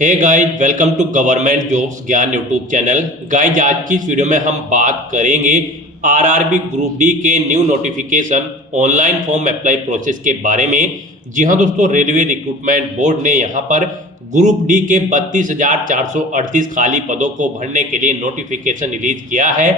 Hey guys, welcome to government jobs Gyan YouTube channel. Guys, आज की इस वीडियो में हम बात करेंगे आरआरबी ग्रुप डी के new notification online form apply process के बारे में। जी हाँ दोस्तों, रेलवे रिक्रूटमेंट बोर्ड ने यहाँ पर ग्रुप डी के 32,438 खाली पदों को भरने के लिए नोटिफिकेशन रिलीज किया है।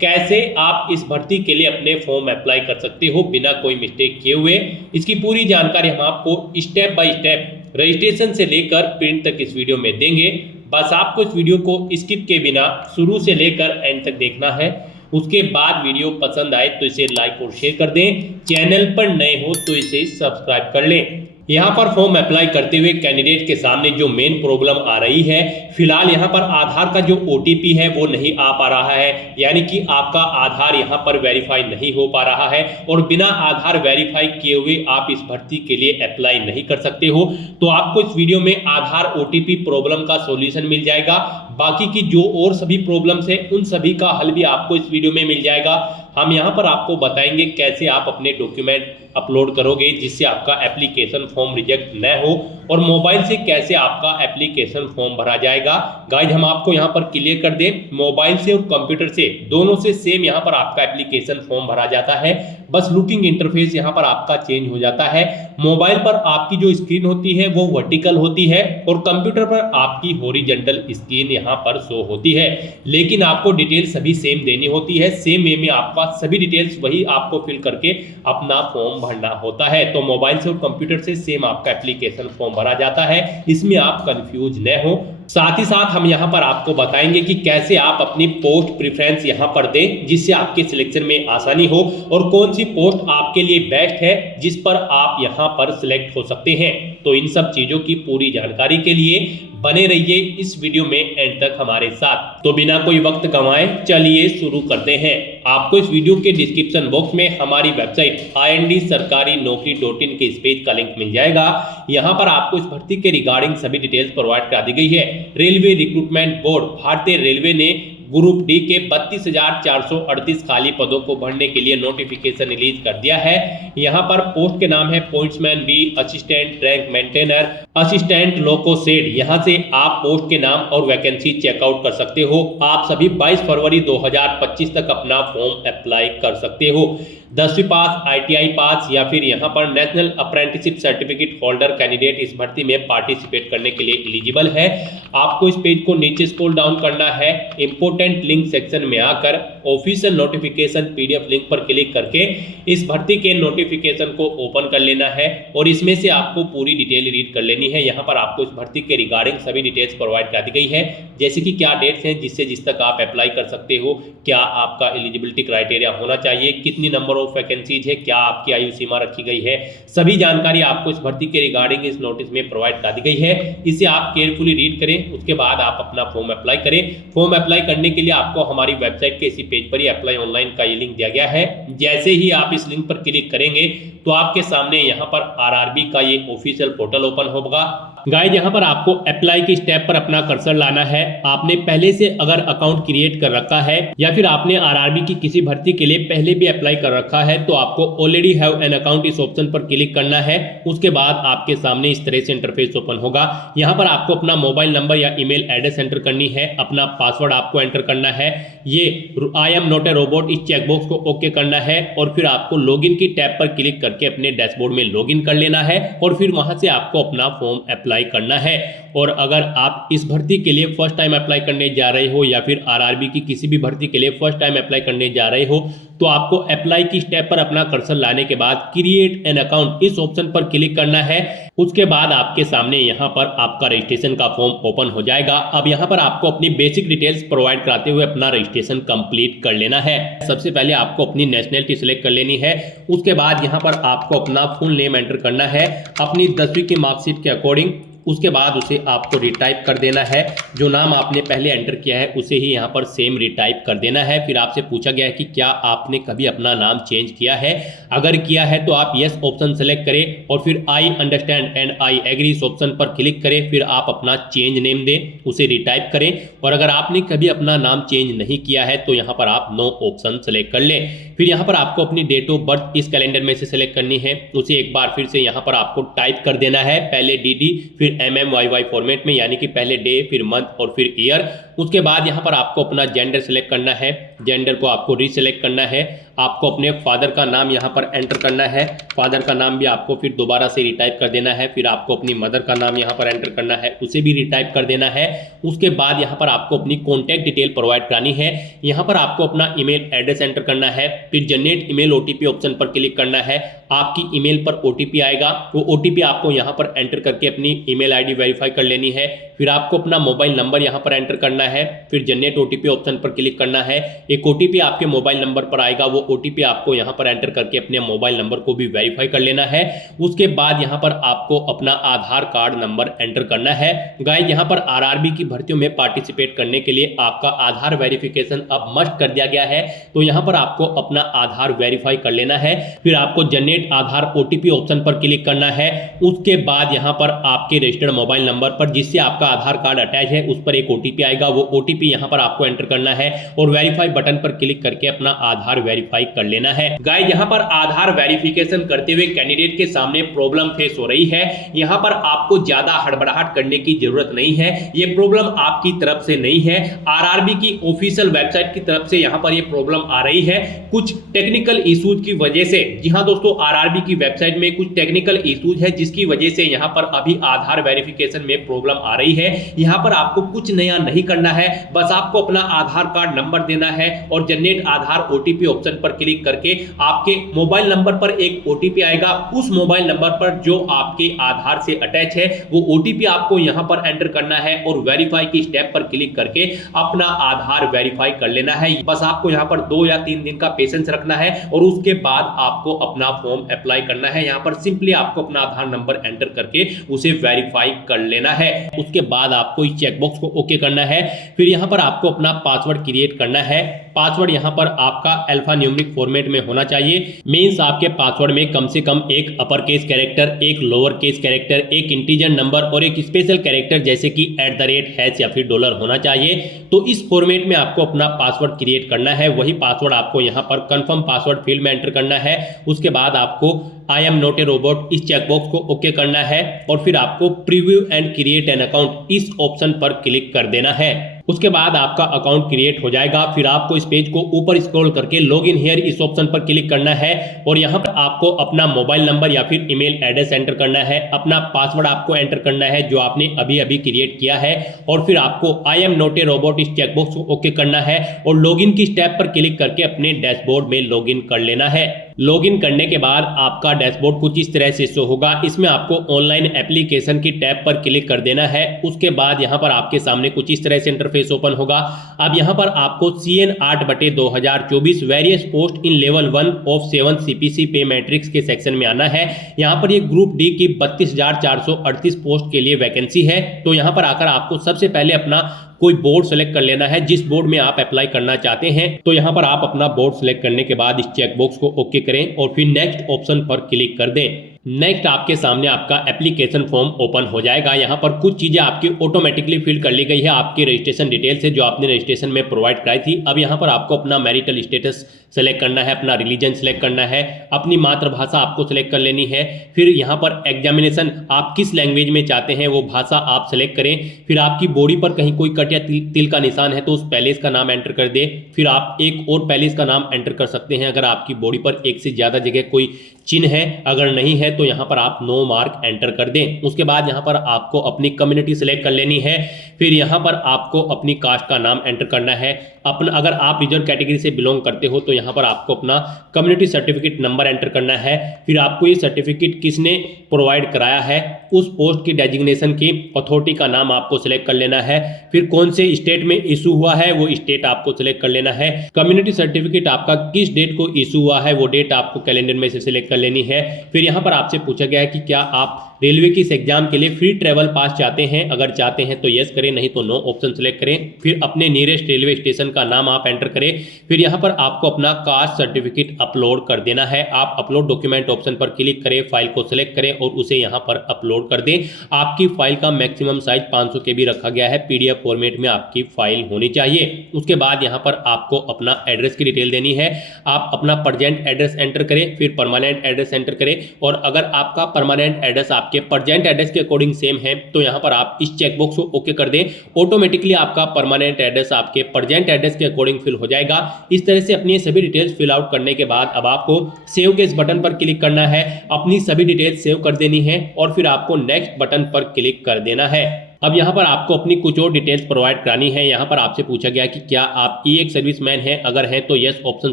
कैसे आप इस भर्ती के लिए अपने फॉर्म अप्लाई कर सकते हो बिना कोई मिस्टेक किए हुए, इसकी पूरी जानकारी हम आपको स्टेप बाय स्टेप रजिस्ट्रेशन से लेकर प्रिंट तक इस वीडियो में देंगे। बस आपको इस वीडियो को स्किप के बिना शुरू से लेकर एंड तक देखना है। उसके बाद वीडियो पसंद आए तो इसे लाइक और शेयर कर दें। चैनल पर नए हो तो इसे सब्सक्राइब कर लें। यहाँ पर फॉर्म अप्लाई करते हुए कैंडिडेट के सामने जो मेन प्रॉब्लम आ रही है, फिलहाल यहाँ पर आधार का जो OTP है वो नहीं आ पा रहा है, यानी कि आपका आधार यहाँ पर वेरीफाई नहीं हो पा रहा है और बिना आधार वेरीफाई किए हुए आप इस भर्ती के लिए अप्लाई नहीं कर सकते हो। तो आपको इस वीडियो में आधार OTP प्रॉब्लम का सॉल्यूशन मिल जाएगा। बाकी की जो और सभी प्रॉब्लम्स है उन सभी का हल भी आपको इस वीडियो में मिल जाएगा। हम यहाँ पर आपको बताएंगे कैसे आप अपने डॉक्यूमेंट अपलोड करोगे जिससे आपका एप्लीकेशन फॉर्म रिजेक्ट न हो, और मोबाइल से कैसे आपका एप्लीकेशन फॉर्म भरा जाएगा। गाइज, हम आपको यहाँ पर क्लियर कर दें, मोबाइल से और कंप्यूटर से दोनों से सेम यहाँ पर आपका एप्लीकेशन फॉर्म भरा जाता है। बस लुकिंग इंटरफेस यहाँ पर आपका चेंज हो जाता है। मोबाइल पर आपकी जो स्क्रीन होती है वो वर्टिकल होती है और कंप्यूटर पर आपकी हॉरिजॉन्टल स्क्रीन यहाँ पर शो होती है, लेकिन आपको डिटेल सभी सेम देनी होती है। सेम वे में आपका सभी डिटेल्स वही आपको फिल करके अपना फॉर्म भरना होता है। तो मोबाइल से और कंप्यूटर से सेम आपका एप्लीकेशन फॉर्म भरा जाता है, इसमें आप कंफ्यूज न हो। साथ ही साथ हम यहाँ पर आपको बताएंगे कि कैसे आप अपनी पोस्ट प्रेफरेंस यहाँ पर दें जिससे आपके सिलेक्शन में आसानी हो, और कौन सी पोस्ट आपके लिए बेस्ट है जिस पर आप यहाँ पर सिलेक्ट हो सकते हैं। तो इन सब चीजों की पूरी जानकारी के लिए बने रहिए इस वीडियो में एंड तक हमारे साथ। तो बिना कोई वक्त गंवाए चलिए शुरू करते हैं। आपको इस वीडियो के डिस्क्रिप्शन बॉक्स में हमारी वेबसाइट IND-sarkari-naukri.in के इस पेज का लिंक मिल जाएगा। यहाँ पर आपको इस भर्ती के रिगार्डिंग सभी डिटेल्स प्रोवाइड करा दी गई है। रेलवे रिक्रूटमेंट बोर्ड भारतीय रेलवे ने ग्रुप डी के 32,438 खाली पदों को भरने के लिए नोटिफिकेशन रिलीज कर दिया है। यहाँ पर पोस्ट के नाम है pointsman B, assistant rank maintainer, assistant loco shed. यहाँ से आप पोस्ट के नाम और वैकेंसी चेकआउट कर सकते हो। आप सभी 22 फरवरी 2025 तक अपना फॉर्म अप्लाई कर सकते हो। 10वीं पास, ITI पास या फिर यहाँ पर national apprenticeship certificate holder candidate इस भर्ती में पार्टिसिपेट करने के लिए एलिजिबल है। आपको इस पेज को नीचे स्क्रॉल डाउन करना है, इंपोर्टेंट लिंक सेक्शन में आकर ऑफिशियल नोटिफिकेशन PDF लिंक पर क्लिक करके इस भर्ती के नोटिफिकेशन को ओपन कर लेना है और इसमें से आपको पूरी डिटेल रीड कर लेनी है। यहाँ पर आपको इस भर्ती के रिगार्डिंग सभी डिटेल्स प्रोवाइड कर दी गई है, जैसे कि क्या डेट्स हैं जिससे जिस तक आप अप्लाई कर सकते हो, क्या आपका एलिजिबिलिटी क्राइटेरिया होना चाहिए, कितनी नंबर ऑफ वैकेंसीज है, क्या आपकी आयु सीमा रखी गई है। सभी जानकारी आपको इस भर्ती के रिगार्डिंग इस नोटिस में प्रोवाइड कर दी गई है। इसे आप केयरफुली रीड करें, उसके बाद आप अपना फॉर्म अप्लाई करें। फॉर्म अप्लाई करने के लिए आपको हमारी वेबसाइट के इसी पेज पर ही अप्लाई ऑनलाइन का ये लिंक दिया गया है। जैसे ही आप इस लिंक पर क्लिक करेंगे तो आपके सामने यहाँ पर RRB का ये ऑफिशियल पोर्टल ओपन होगा। गाइज, यहाँ पर आपको अप्लाई के स्टेप पर अपना कर्सर लाना है। आपने पहले से अगर अकाउंट क्रिएट कर रखा है या फिर आपने RRB की किसी भर्ती के लिए पहले भी अप्लाई कर रखा है तो आपको ऑलरेडी हैव एन अकाउंट इस ऑप्शन पर क्लिक करना है। उसके बाद आपके सामने इस तरह से इंटरफेस ओपन होगा। यहाँ पर आपको अपना मोबाइल नंबर या ईमेल एड्रेस एंटर करनी है, अपना पासवर्ड आपको एंटर करना है, ये I am not a robot इस चेकबॉक्स को ओके करना है और फिर आपको लॉगिन की टैब पर क्लिक करके अपने डैशबोर्ड में लॉगिन कर लेना है और फिर वहां से आपको अपना फॉर्म अप्लाई करना है। और अगर आप इस भर्ती के लिए फर्स्ट टाइम अप्लाई करने जा रहे हो या फिर RRB की किसी भी भर्ती के लिए फर्स्ट टाइम अप्लाई करने जा रहे हो तो आपको अप्लाई की स्टेप पर अपना कर्सर लाने के बाद क्रिएट एन अकाउंट इस ऑप्शन पर क्लिक करना है। उसके बाद आपके सामने यहाँ पर आपका रजिस्ट्रेशन का फॉर्म ओपन हो जाएगा। अब यहाँ पर आपको अपनी बेसिक डिटेल्स प्रोवाइड कराते हुए अपना रजिस्ट्रेशन कंप्लीट कर लेना है। सबसे पहले आपको अपनी नेशनलिटी सिलेक्ट कर लेनी है। उसके बाद यहाँ पर आपको अपना फुल नेम एंटर करना है अपनी 10वीं की मार्कशीट के अकॉर्डिंग। उसके बाद उसे आपको रिटाइप कर देना है। जो नाम आपने पहले एंटर किया है उसे ही यहाँ पर सेम रिटाइप कर देना है। फिर आपसे पूछा गया है कि क्या आपने कभी अपना नाम चेंज किया है। अगर किया है तो आप यस ऑप्शन सेलेक्ट करें और फिर I understand and I agree इस ऑप्शन पर क्लिक करें। फिर आप अपना चेंज नेम दें, उसे रिटाइप करें। और अगर आपने कभी अपना नाम चेंज नहीं किया है तो यहाँ पर आप नो ऑप्शन सेलेक्ट कर लें। फिर यहाँ पर आपको अपनी डेट ऑफ बर्थ इस कैलेंडर में से सिलेक्ट करनी है, उसे एक बार फिर से यहाँ पर आपको टाइप कर देना है, पहले DD फिर MMYY फॉर्मेट में, यानी कि पहले डे फिर मंथ और फिर ईयर। उसके बाद यहाँ पर आपको अपना जेंडर सेलेक्ट करना है, जेंडर को आपको रीसेलेक्ट करना है। आपको अपने फादर का नाम यहाँ पर एंटर करना है, फादर का नाम भी आपको फिर दोबारा से रिटाइप कर देना है। फिर आपको अपनी मदर का नाम यहाँ पर एंटर करना है, उसे भी रिटाइप कर देना है। उसके बाद यहाँ पर आपको अपनी कॉन्टैक्ट डिटेल प्रोवाइड करानी है। यहाँ पर आपको अपना ईमेल एड्रेस एंटर करना है, फिर जनरेट ईमेल OTP ऑप्शन पर क्लिक करना है। आपकी ईमेल पर OTP आएगा, वो OTP आपको यहाँ पर एंटर करके अपनी ईमेल ID वेरीफाई कर लेनी है। फिर आपको अपना मोबाइल नंबर यहाँ पर एंटर करना है, फिर जनरेट OTP ऑप्शन पर क्लिक करना है। एक OTP आपके मोबाइल नंबर पर आएगा, वो OTP आपको यहाँ पर एंटर करके अपने मोबाइल नंबर को भी वेरीफाई कर लेना है। उसके बाद यहाँ पर आपको अपना आधार कार्ड नंबर एंटर करना है। गाइस, यहाँ पर RRB की भर्तियों में पार्टिसिपेट करने के लिए आपका आधार वेरिफिकेशन अब मस्ट कर दिया गया है, तो यहाँ पर आपको अपना आधार वेरीफाई कर लेना है। फिर आपको जनरेट आधार OTP ऑप्शन पर क्लिक करना है। उसके बाद यहाँ पर आपके रजिस्टर्ड मोबाइल नंबर पर जिससे आपका आधार कार्ड अटैच है, उस पर एक OTP आएगा, वो OTP यहाँ पर आपको एंटर करना है और वेरीफाई बटन पर क्लिक करके अपना आधार वेरीफाई कर लेना है। गाइस, यहाँ पर आधार वेरिफिकेशन करते हुए कैंडिडेट के सामने प्रॉब्लम फेस हो रही है। यहाँ पर आपको ज्यादा हड़बड़ाहट करने की जरूरत नहीं है, ये प्रॉब्लम आपकी तरफ से नहीं है, RRB की ऑफिशियल वेबसाइट की तरफ से यहाँ पर ये प्रॉब्लम आ रही है कुछ टेक्निकल इश्यूज की वजह से। जी हाँ दोस्तों, RRB की वेबसाइट में कुछ टेक्निकल इश्यूज है जिसकी वजह से यहाँ पर अभी आधार वेरिफिकेशन में प्रॉब्लम आ रही है। यहाँ पर आपको कुछ नया नहीं करना है, बस आपको अपना आधार कार्ड नंबर देना है और जनरेट आधार OTP ऑप्शन पर क्लिक करके आपके मोबाइल नंबर पर एक OTP आएगा, उस मोबाइल नंबर पर जो आपके आधार से अटैच है वो OTP आपको यहाँ पर एंटर करना है और वेरीफाई की स्टेप पर क्लिक करके अपना आधार वेरीफाई कर लेना है। बस आपको यहाँ पर 2 या 3 दिन का पेशेंस रखना है और उसके बाद आपको अपना फॉर्म अप्लाई करना है। यहाँ पर सिंपली आपको अपना आधार नंबर एंटर करके उसे वेरीफाई कर लेना है। उसके बाद आपको इस चेकबॉक्स को ओके करना है। फिर यहाँ पर आपको अपना पासवर्ड क्रिएट करना है। पासवर्ड यहाँ पर आपका अल्फा न्यूमेरिक फॉर्मेट में होना चाहिए, मींस आपके पासवर्ड में कम से कम एक अपर केस कैरेक्टर, एक लोअर केस कैरेक्टर, एक इंटीजर नंबर और एक स्पेशल कैरेक्टर जैसे कि @ या फिर डॉलर होना चाहिए। तो इस फॉर्मेट में आपको अपना पासवर्ड क्रिएट करना है। वही पासवर्ड आपको यहाँ पर कंफर्म पासवर्ड फील्ड में एंटर करना है। उसके बाद आपको I am not a robot इस चेकबॉक्स को ओके करना है और फिर आपको preview and create an account इस ऑप्शन पर क्लिक कर देना है। उसके बाद आपका अकाउंट क्रिएट हो जाएगा। फिर आपको इस पेज को ऊपर स्क्रॉल करके लॉग इन हियर इस ऑप्शन पर क्लिक करना है और यहाँ पर आपको अपना मोबाइल नंबर या फिर ईमेल एड्रेस एंटर करना है। अपना पासवर्ड आपको एंटर करना है जो आपने अभी अभी क्रिएट किया है और फिर आपको I am not a robot इस चेकबॉक्स को ओके करना है और लॉगिन की स्टेप पर क्लिक करके अपने डैशबोर्ड में लॉगिन कर लेना है। लॉगिन करने के बाद आपका डैशबोर्ड कुछ इस तरह से शो होगा। इसमें आपको ऑनलाइन एप्लीकेशन की टैब पर क्लिक कर देना है। उसके बाद यहाँ पर आपके सामने कुछ इस तरह से इंटरफेस ओपन होगा। अब यहाँ पर आपको CN 8/2024 various post in level 1 of 7 CPC पे मैट्रिक्स के सेक्शन में आना है। यहाँ पर ये ग्रुप डी की 32,438 पोस्ट के लिए वैकेंसी है। तो यहाँ पर आकर आपको सबसे पहले अपना कोई बोर्ड सेलेक्ट कर लेना है जिस बोर्ड में आप अप्लाई करना चाहते हैं। तो यहाँ पर आप अपना बोर्ड सेलेक्ट करने के बाद इस चेकबॉक्स को ओके करें और फिर नेक्स्ट ऑप्शन पर क्लिक कर दें। नेक्स्ट आपके सामने आपका एप्लीकेशन फॉर्म ओपन हो जाएगा। यहाँ पर कुछ चीजें आपकी ऑटोमेटिकली फिल कर ली गई है आपकी रजिस्ट्रेशन डिटेल से जो आपने रजिस्ट्रेशन में प्रोवाइड कराई थी। अब यहाँ पर आपको अपना मैरिटल स्टेटस सेलेक्ट करना है, अपना रिलीजन सेलेक्ट करना है, अपनी मातृभाषा आपको सेलेक्ट कर लेनी है। फिर यहाँ पर एग्जामिनेशन आप किस लैंग्वेज में चाहते हैं वो भाषा आप सेलेक्ट करें। फिर आपकी बॉडी पर कहीं कोई कट या तिल का निशान है तो उस पैलेस का नाम एंटर कर दे। फिर आप एक और पैलेस का नाम एंटर कर सकते हैं अगर आपकी बॉडी पर एक से ज्यादा जगह कोई चिन्ह है। अगर नहीं है तो यहाँ पर आप नो मार्क एंटर कर दें। उसके बाद यहाँ पर आपको अपनी कम्युनिटी सेलेक्ट कर लेनी है। फिर यहाँ पर आपको अपनी कास्ट का नाम एंटर करना है। अपना अगर आप रिजर्व कैटेगरी से बिलोंग करते हो तो यहाँ पर आपको अपना कम्युनिटी सर्टिफिकेट नंबर एंटर करना है। फिर आपको ये सर्टिफिकेट किसने प्रोवाइड कराया है उस पोस्ट की डेजिग्नेशन की अथॉरिटी का नाम आपको सिलेक्ट कर लेना है। फिर कौन से स्टेट में इशू हुआ है वो स्टेट आपको सिलेक्ट कर लेना है। कम्युनिटी सर्टिफिकेट आपका किस डेट को इशू हुआ है वो डेट आपको कैलेंडर में से सिलेक्ट कर लेनी है। फिर यहाँ पर आपसे पूछा गया है कि क्या आप रेलवे की इस एग्जाम के लिए फ्री ट्रैवल पास चाहते हैं, अगर चाहते हैं तो यस करें, नहीं तो नो ऑप्शन सेलेक्ट करें। फिर अपने नियरेस्ट रेलवे स्टेशन का नाम आप एंटर करें। फिर यहाँ पर आपको अपना कास्ट सर्टिफिकेट अपलोड कर देना है। आप अपलोड डॉक्यूमेंट ऑप्शन पर क्लिक करें, फाइल को सिलेक्ट करें और उसे यहाँ पर अपलोड कर दें। आपकी फाइल का मैक्सिमम साइज 500 KB रखा गया है, PDF फॉर्मेट में आपकी फाइल होनी चाहिए। उसके बाद यहाँ पर आपको अपना एड्रेस की डिटेल देनी है। आप अपना प्रेजेंट एड्रेस एंटर करें, फिर परमानेंट एड्रेस एंटर करें और अगर आपका परमानेंट एड्रेस आपके प्रेजेंट एड्रेस के अकॉर्डिंग सेम है तो यहाँ पर आप इस चेकबॉक्स को ओके कर दें। ऑटोमेटिकली आपका परमानेंट एड्रेस आपके प्रेजेंट एड्रेस के अकॉर्डिंग फिल हो जाएगा। इस तरह से अपनी सभी डिटेल्स फिल आउट करने के बाद अब आपको सेव के इस बटन पर क्लिक करना है, अपनी सभी डिटेल्स सेव कर देनी है और फिर आपको नेक्स्ट बटन पर क्लिक कर देना है। अब यहाँ पर आपको अपनी कुछ और डिटेल्स प्रोवाइड करानी है। यहाँ पर आपसे पूछा गया कि क्या आप ई सर्विसमैन हैं, अगर हैं तो यस ऑप्शन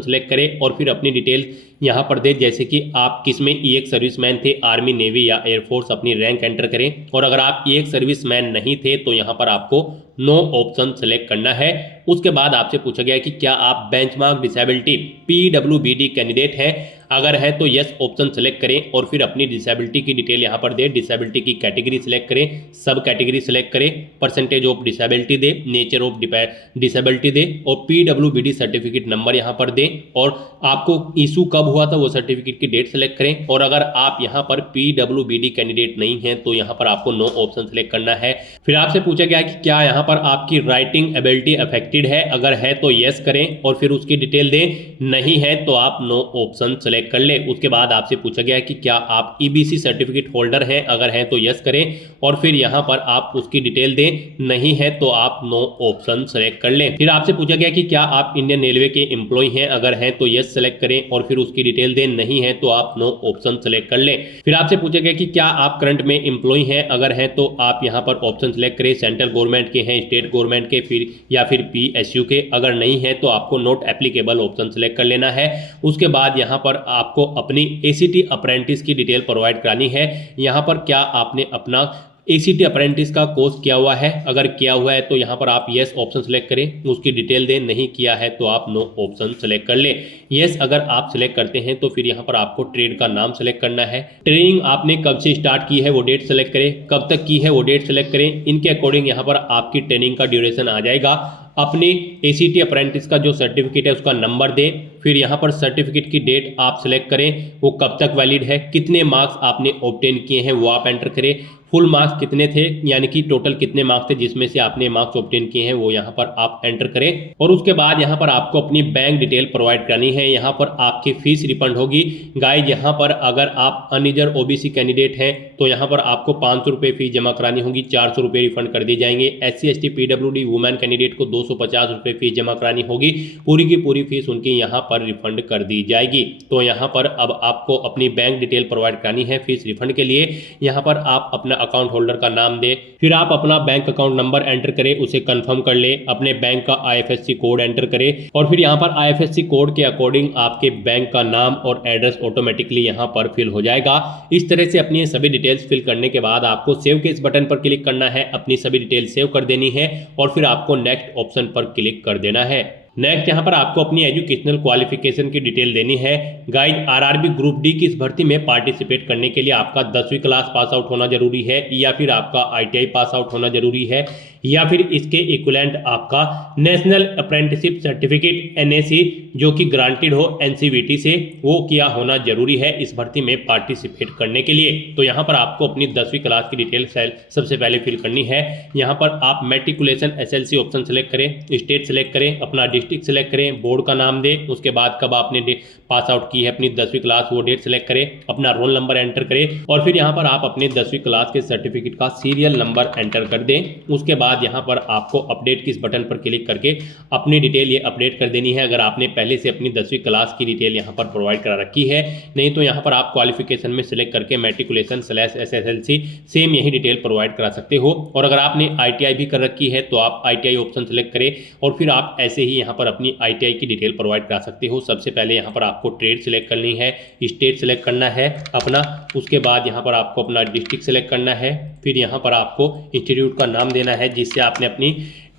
सेलेक्ट करें और फिर अपनी डिटेल यहाँ पर दे, जैसे कि आप किस में ई सर्विसमैन थे, आर्मी, नेवी या एयरफोर्स, अपनी रैंक एंटर करें। और अगर आप ई सर्विसमैन नहीं थे तो यहाँ पर आपको नो ऑप्शन सेलेक्ट करना है। उसके बाद आपसे पूछा गया कि क्या आप बेंचमार्क डिसेबिलिटी PWBD कैंडिडेट हैं, अगर है तो यस ऑप्शन सेलेक्ट करें और फिर अपनी डिसेबिलिटी की डिटेल यहाँ पर दे। डिसेबिलिटी की कैटेगरी सिलेक्ट करें, सब कैटेगरी सिलेक्ट करें, परसेंटेज ऑफ डिसेबिलिटी दे, नेचर ऑफ डिसेबिलिटी दे और PWBD सर्टिफिकेट नंबर यहाँ पर दें और आपको इशू कब हुआ था वो सर्टिफिकेट की डेट सेलेक्ट करें। और अगर आप यहाँ पर PWBD कैंडिडेट नहीं हैं तो यहाँ पर आपको नो ऑप्शन सेलेक्ट करना है। फिर आपसे पूछा गया कि क्या यहाँ पर आपकी राइटिंग एबिलिटी अफेक्टेड है, अगर है तो यस करें और फिर उसकी डिटेल दें, नहीं है तो आप नो ऑप्शन सेलेक्ट कर ले। उसके बाद आपसे पूछा गया कि क्या आप EBC सर्टिफिकेट होल्डर हैं, अगर हैं तो यस करें और फिर यहाँ पर आप उसकी डिटेल दें, नहीं है तो आप नो ऑप्शन सेलेक्ट कर लें। फिर आपसे पूछा गया कि क्या आप इंडियन रेलवे के एम्प्लॉय हैं, अगर हैं तो यस सेलेक्ट करें और फिर उसकी डिटेल दें, नहीं है तो आप नो ऑप्शन सेलेक्ट कर लें। फिर आपसे पूछा गया कि क्या आप करंट में एम्प्लॉय हैं, अगर हैं तो आप यहाँ पर ऑप्शन सेलेक्ट करें, सेंट्रल गवर्नमेंट के हैं, स्टेट गवर्नमेंट के फिर या फिर PSU के, अगर नहीं है तो आपको नॉट एप्लीकेबल ऑप्शन सेलेक्ट कर लेना है। उसके बाद यहाँ पर आपको अपनी ACT अप्रेंटिस की डिटेल प्रोवाइड करानी है। यहाँ पर क्या आपने अपना ACT अप्रेंटिस का कोर्स किया हुआ है, अगर किया हुआ है तो यहाँ पर आप यस ऑप्शन सेलेक्ट करें, उसकी डिटेल दें, नहीं किया है तो आप नो ऑप्शन सेलेक्ट कर लें। यस अगर आप सेलेक्ट करते हैं तो फिर यहाँ पर आपको ट्रेड का नाम सेलेक्ट करना है। ट्रेनिंग आपने कब से स्टार्ट की है वो डेट सेलेक्ट करें, कब तक की है वो डेट सेलेक्ट करें। इनके अकॉर्डिंग यहाँ पर आपकी ट्रेनिंग का ड्यूरेशन आ जाएगा। अपने ACT अप्रेंटिस का जो सर्टिफिकेट है उसका नंबर दें, फिर यहाँ पर सर्टिफिकेट की डेट आप सेलेक्ट करें, वो कब तक वैलिड है, कितने मार्क्स आपने ऑब्टेन किए हैं वो आप एंटर करें, फुल मार्क्स कितने थे यानी कि टोटल कितने मार्क्स थे जिसमें से आपने मार्क्स ऑब्टेन किए हैं वो यहाँ पर आप एंटर करें। और उसके बाद यहाँ पर आपको अपनी बैंक डिटेल प्रोवाइड करनी है। यहाँ पर आपकी फीस रिफंड होगी। गाइज यहाँ पर अगर आप अनरिजर्व OBC कैंडिडेट हैं तो यहाँ पर आपको 500 रुपये फीस जमा करानी होगी, 400 रुपये रिफंड कर दिए जाएंगे। SC ST PWD women candidate को 250 रुपये फीस जमा करानी होगी, पूरी की पूरी फीस उनकी यहाँ पर रिफंड कर दी जाएगी। तो यहाँ पर अब आपको अपनी बैंक डिटेल प्रोवाइड करानी है फीस रिफंड के लिए। यहाँ पर आप अपना अकाउंट होल्डर का नाम दे, फिर आप अपना बैंक अकाउंट नंबर एंटर करें, उसे कंफर्म कर ले, अपने बैंक का IFSC कोड एंटर करें और फिर यहाँ पर IFSC कोड के अकॉर्डिंग आपके बैंक का नाम और एड्रेस ऑटोमेटिकली यहाँ पर फिल हो जाएगा। इस तरह से अपनी सभी डिटेल्स फिल करने के बाद आपको सेव के इस बटन पर क्लिक करना है, अपनी सभी डिटेल्स सेव कर देनी है और फिर आपको नेक्स्ट ऑप्शन पर क्लिक कर देना है। नेक्स्ट यहाँ पर आपको अपनी एजुकेशनल क्वालिफिकेशन की डिटेल देनी है। गाइज RRB ग्रुप डी की इस भर्ती में पार्टिसिपेट करने के लिए आपका 10वीं क्लास पास आउट होना जरूरी है या फिर आपका ITI पास आउट होना जरूरी है या फिर इसके इक्विवेलेंट आपका नेशनल अप्रेंटिसशिप सर्टिफिकेट NAC जो कि ग्रांटेड हो NCVT से, वो किया होना जरूरी है इस भर्ती में पार्टिसिपेट करने के लिए। तो यहाँ पर आपको अपनी 10वीं क्लास की डिटेल सबसे पहले फिल करनी है। यहाँ पर आप मैट्रिकुलेशन SLC ऑप्शन सेलेक्ट करें, स्टेट सेलेक्ट करें, अपना डिस्ट्रिक्ट सेलेक्ट करें, बोर्ड का नाम दें, उसके बाद कब आपने पास आउट की है अपनी 10वीं क्लास वो डेट सेलेक्ट करें, अपना रोल नंबर एंटर करें और फिर यहाँ पर आप अपने 10वीं क्लास के सर्टिफिकेट का सीरियल नंबर एंटर कर दें। उसके बाद यहाँ पर आपको अपडेट किस बटन पर क्लिक करके अपनी डिटेल ये अपडेट कर देनी है, अगर आपने पहले से अपनी 10वीं क्लास की डिटेल यहाँ पर प्रोवाइड करा रखी है। नहीं तो यहाँ पर आप क्वालिफिकेशन में सिलेक्ट करके मैट्रिकुलेशन /SSLC सेम यही डिटेल प्रोवाइड करा सकते हो। और अगर आपने ITI भी कर रखी है तो आप ITI ऑप्शन सेलेक्ट करें और फिर आप ऐसे ही यहाँ पर अपनी ITI की डिटेल प्रोवाइड करा सकते हो। सबसे पहले यहाँ पर आपको ट्रेड सेलेक्ट करनी है, स्टेट सेलेक्ट करना है अपना, उसके बाद यहाँ पर आपको अपना डिस्ट्रिक्ट सेलेक्ट करना है, फिर यहाँ पर आपको इंस्टीट्यूट का नाम देना है जिससे आपने अपनी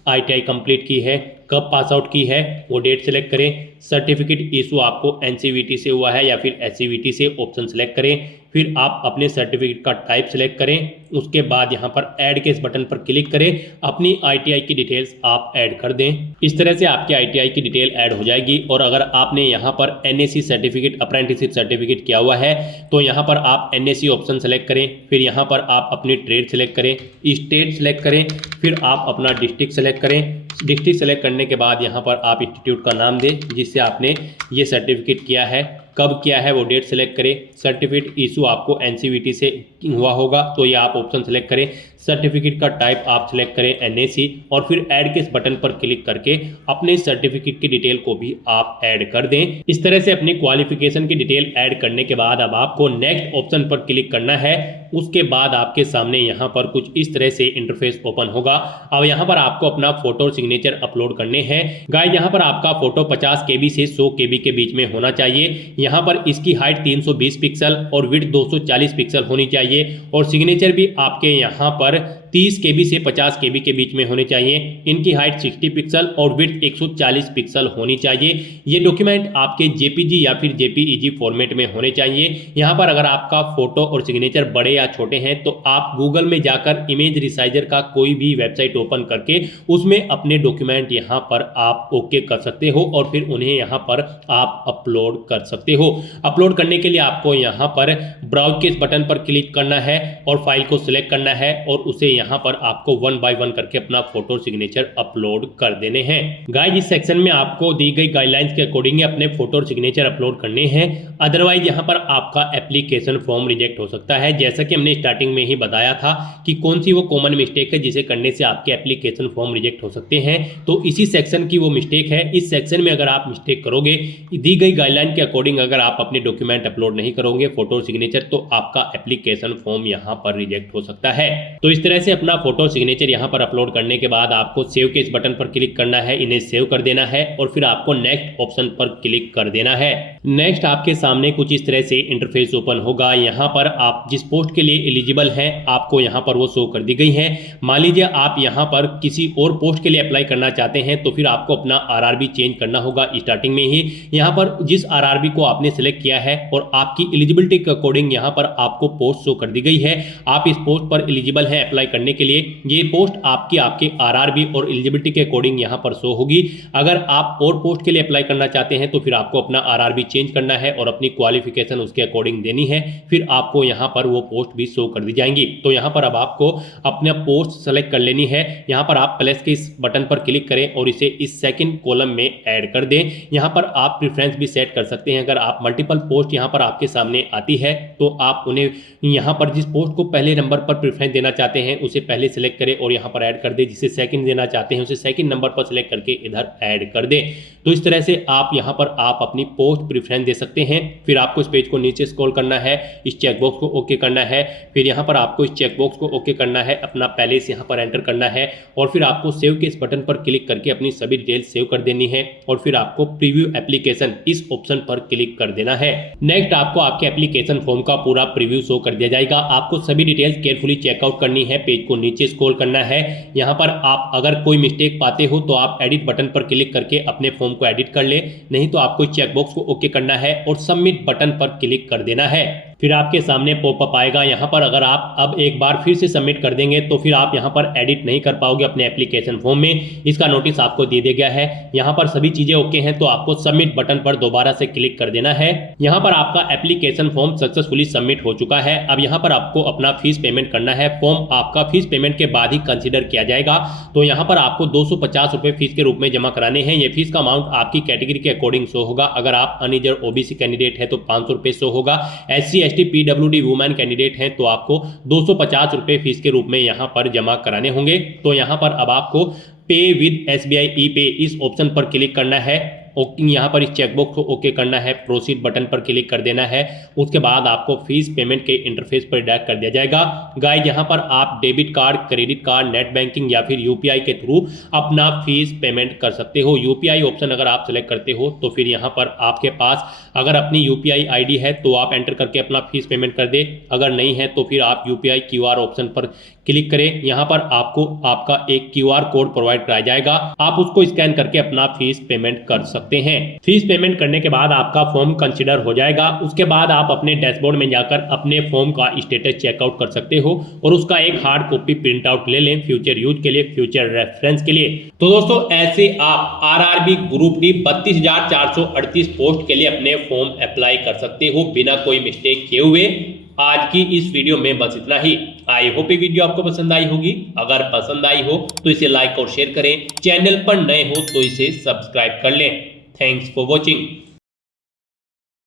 ITI कंप्लीट की है। कब पास आउट की है वो डेट सेलेक्ट करें। सर्टिफिकेट इशू आपको एनसीवीटी से हुआ है या फिर एससीवीटी से, ऑप्शन सेलेक्ट करें। फिर आप अपने सर्टिफिकेट का टाइप सेलेक्ट करें। उसके बाद यहाँ पर ऐड के इस बटन पर क्लिक करें, अपनी आईटीआई की डिटेल्स आप ऐड कर दें। इस तरह से आपकी आईटीआई की डिटेल ऐड हो जाएगी। और अगर आपने यहाँ पर एनएससी सर्टिफिकेट, अप्रेंटिसशिप सर्टिफिकेट किया हुआ है तो यहाँ पर आप एनएससी ऑप्शन सेलेक्ट करें। फिर यहाँ पर आप अपनी ट्रेड सेलेक्ट करें, स्टेट सेलेक्ट करें, फिर आप अपना डिस्ट्रिक्ट सेलेक्ट करें। डिस्ट्रिक्ट सेलेक्ट करने के बाद यहाँ पर आप इंस्टीट्यूट का नाम दें जिससे आपने ये सर्टिफिकेट किया है, कब किया है वो डेट सेलेक्ट करें। सर्टिफिकेट इशू आपको एनसीवीटी से हुआ होगा तो ये आप ऑप्शन सेलेक्ट करें। सर्टिफिकेट का टाइप आप सेलेक्ट करें एनएसी, और फिर ऐड के इस बटन पर क्लिक करके अपने सर्टिफिकेट की डिटेल को भी आप ऐड कर दें। इस तरह से अपनी क्वालिफिकेशन की डिटेल ऐड करने के बाद अब आपको नेक्स्ट ऑप्शन पर क्लिक करना है। उसके बाद आपके सामने यहाँ पर कुछ इस तरह से इंटरफेस ओपन होगा। अब यहाँ पर आपको अपना फोटो और सिग्नेचर अपलोड करने हैं। गाइस यहाँ पर आपका फोटो 50 KB से 100 KB के बीच में होना चाहिए। यहाँ पर इसकी हाइट 320 पिक्सल और विड्थ 240 पिक्सल होनी चाहिए, और सिग्नेचर भी आपके यहाँ पर 30 KB से 50 KB के बीच में होने चाहिए। इनकी हाइट 60 पिक्सल और विड्थ 140 पिक्सल होनी चाहिए। ये डॉक्यूमेंट आपके जेपीजी या फिर जेपीईजी फॉर्मेट में होने चाहिए। यहाँ पर अगर आपका फोटो और सिग्नेचर बड़े या छोटे हैं तो आप गूगल में जाकर इमेज रिसाइजर का कोई भी वेबसाइट ओपन करके उसमें अपने डॉक्यूमेंट यहाँ पर आप ओके कर सकते हो और फिर उन्हें यहाँ पर आप अपलोड कर सकते हो। अपलोड करने के लिए आपको यहाँ पर ब्राउज के इस बटन पर क्लिक करना है और फाइल को सिलेक्ट करना है, और उसे यहाँ पर आपको 1 बाय 1 करके अपना फोटो सिग्नेचर अपलोड कर देने हैं। गाइस इस सेक्शन में आपको दी गई गाइडलाइंस के अकॉर्डिंग अपने फोटो और सिग्नेचर अपलोड करने हैं, अदरवाइज यहाँ पर आपका एप्लीकेशन फॉर्म रिजेक्ट हो सकता है। जैसा कि हमने स्टार्टिंग में ही बताया था कि कौन सी वो कॉमन मिस्टेक है जिसे करने से आपके एप्लीकेशन फॉर्म रिजेक्ट हो सकते हैं, तो इसी सेक्शन की वो मिस्टेक है। इस सेक्शन में अगर आप मिस्टेक करोगे, दी गई गाइडलाइन के अकॉर्डिंग अगर आप अपने डॉक्यूमेंट अपलोड नहीं करोगे फोटो और सिग्नेचर, तो आपका एप्लीकेशन फॉर्म यहाँ पर रिजेक्ट हो सकता है। तो इस तरह से अपना फोटो सिग्नेचर यहाँ पर अपलोड करने के बाद आपको सेव के इस बटन पर क्लिक करना है, इन्हें सेव कर देना है और फिर आपको नेक्स्ट ऑप्शन पर क्लिक कर देना है। नेक्स्ट आपके सामने कुछ इस तरह से इंटरफेस ओपन होगा। यहाँ पर आप जिस पोस्ट के लिए एलिजिबल हैं आपको यहाँ पर वो शो कर दी गई है। मान लीजिए आप यहाँ पर किसी और पोस्ट के लिए अप्लाई करना चाहते हैं तो फिर आपको अपना आरआरबी चेंज करना होगा। स्टार्टिंग में ही यहाँ पर जिस आरआरबी को आपने सिलेक्ट किया है और आपकी एलिजिबिलिटी के अकॉर्डिंग यहाँ पर आपको पोस्ट शो कर दी गई है। आप इस पोस्ट पर एलिजिबल हैं अप्लाई करने के लिए। ये पोस्ट आपके आरआरबी और एलिजिबिलिटी के अकॉर्डिंग यहाँ पर शो होगी। अगर आप और पोस्ट के लिए अप्लाई करना चाहते हैं तो फिर आपको अपना आरआरबी चेंज करना है और अपनी क्वालिफिकेशन उसके अकॉर्डिंग देनी है, फिर आपको यहाँ पर वो पोस्ट भी शो कर दी जाएंगी। तो यहाँ पर अब आपको अपना पोस्ट सेलेक्ट कर लेनी है। यहाँ पर आप प्लस के इस बटन पर क्लिक करें और इसे इस सेकंड कॉलम में ऐड कर दें। यहाँ पर आप प्रेफरेंस भी सेट कर सकते हैं। अगर आप मल्टीपल पोस्ट यहाँ पर आपके सामने आती है तो आप उन्हें यहाँ पर जिस पोस्ट को पहले नंबर पर प्रेफरेंस देना चाहते हैं उसे पहले सेलेक्ट करें और यहाँ पर ऐड कर दें। जिसे सेकंड देना चाहते हैं उसे सेकंड नंबर पर सेलेक्ट करके इधर ऐड कर दें। तो इस तरह से आप यहाँ पर आप अपनी पोस्ट प्रेफरेंस दे सकते हैं। फिर आपको इस पेज को नीचे स्क्रॉल करना है, इस चेकबॉक्स को ओके करना है। फिर यहाँ पर आपको इस चेकबॉक्स को ओके करना है, अपना पैलेस यहाँ पर एंटर करना है और फिर आपको सेव के इस बटन पर क्लिक करके अपनी सभी डिटेल सेव कर देनी है और फिर आपको प्रीव्यू एप्लीकेशन इस ऑप्शन पर क्लिक कर देना है। नेक्स्ट आपको आपके एप्लीकेशन फॉर्म का पूरा प्रीव्यू शो कर दिया जाएगा। आपको सभी डिटेल्स केयरफुली चेकआउट करनी है, पेज को नीचे स्क्रॉल करना है। यहाँ पर आप अगर कोई मिस्टेक पाते हो तो आप एडिट बटन पर क्लिक करके अपने फॉर्म को एडिट कर ले, नहीं तो आपको चेकबॉक्स को ओके करना है और सबमिट बटन पर क्लिक कर देना है। फिर आपके सामने पॉपअप आएगा। यहाँ पर अगर आप अब एक बार फिर से सबमिट कर देंगे तो फिर आप यहाँ पर एडिट नहीं कर पाओगे अपने एप्लीकेशन फॉर्म में। इसका नोटिस आपको दे दिया गया है। यहाँ पर सभी चीजें ओके हैं तो आपको सबमिट बटन पर दोबारा से क्लिक कर देना है। यहाँ पर आपका एप्लीकेशन फॉर्म सक्सेसफुली सबमिट हो चुका है। अब यहाँ पर आपको अपना फीस पेमेंट करना है। फॉर्म आपका फीस पेमेंट के बाद ही कंसिडर किया जाएगा। तो यहाँ पर आपको 250 रुपये फीस के रूप में जमा कराने हैं। ये फीस का अमाउंट आपकी कैटेगरी के अकॉर्डिंग शो होगा। अगर आप अनरिजर्व ओबीसी कैंडिडेट है तो 500 रुपये शो होगा। SC ST PWD women candidate हैं तो आपको 250 रुपये फीस के रूप में यहाँ पर जमा कराने होंगे। तो यहाँ पर अब आपको पे विद SBI ई पे इस ऑप्शन पर क्लिक करना है यहाँ पर इस चेकबॉक्स को ओके करना है, प्रोसीड बटन पर क्लिक कर देना है। उसके बाद आपको फीस पेमेंट के इंटरफेस पर डायरेक्ट कर दिया जाएगा। गाइस यहाँ पर आप debit card, credit card, net banking या फिर यूपीआई के थ्रू अपना फीस पेमेंट कर सकते हो। यूपीआई ऑप्शन अगर आप सेलेक्ट करते हो तो फिर यहाँ पर आपके पास अगर अपनी यूपीआई आईडी है तो आप एंटर करके अपना फीस पेमेंट कर दे, अगर नहीं है तो फिर आप यूपीआई क्यूआर ऑप्शन पर क्लिक करें। यहाँ पर आपको आपका एक क्यूआर कोड प्रोवाइड कराया जाएगा, आप उसको स्कैन करके अपना फीस पेमेंट कर सकते हैं। फीस पेमेंट करने के बाद आपका फॉर्म कंसीडर हो जाएगा। उसके बाद आप अपने डैशबोर्ड में जाकर अपने फॉर्म का स्टेटस चेकआउट कर सकते हो और उसका एक हार्ड कॉपी प्रिंट आउट ले लें फ्यूचर यूज के लिए, फ्यूचर रेफरेंस के लिए। तो दोस्तों ऐसे आप आरआरबी ग्रुप डी 32,438 पोस्ट के लिए अपने फॉर्म अप्लाई कर सकते हो बिना कोई मिस्टेक किए हुए। आज की इस वीडियो में बस इतना ही। आई होप ये वीडियो आपको पसंद आई होगी। अगर पसंद आई हो तो इसे लाइक और शेयर करें, चैनल पर नए हो तो इसे सब्सक्राइब कर लें। Thanks for watching.